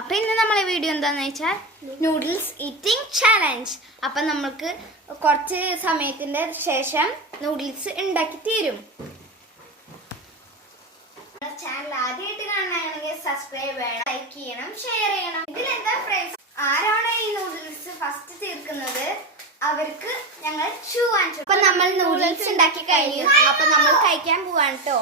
അപ്പോൾ ഇന്ന് നമ്മളെ വീഡിയോ എന്താണെന്ന് വെച്ചാൽ നൂഡിൽസ് ഈറ്റിംഗ് ചാലഞ്ച്. അപ്പം നമുക്ക് കുറച്ച് സമയത്തിൻ്റെ ശേഷം നൂഡിൽസ് ഉണ്ടാക്കി തീരും. ചാനൽ ആദ്യമായിട്ട് കാണണമെങ്കിൽ സബ്സ്ക്രൈബ് ചെയ്യണം, ലൈക്ക് ചെയ്യണം, ഷെയർ ചെയ്യണം. ഇതിലെന്താ പ്രൈസ്? ആരാണ് ഈ നൂഡിൽസ് ഫസ്റ്റ് തീർക്കുന്നത് അവർക്ക് ഞങ്ങൾ ഷൂ വാങ്ങിച്ചു. അപ്പം നമ്മൾ നൂഡിൽസ് ഉണ്ടാക്കി കഴിഞ്ഞു. അപ്പം നമ്മൾ കഴിക്കാൻ പോവാണ് കേട്ടോ.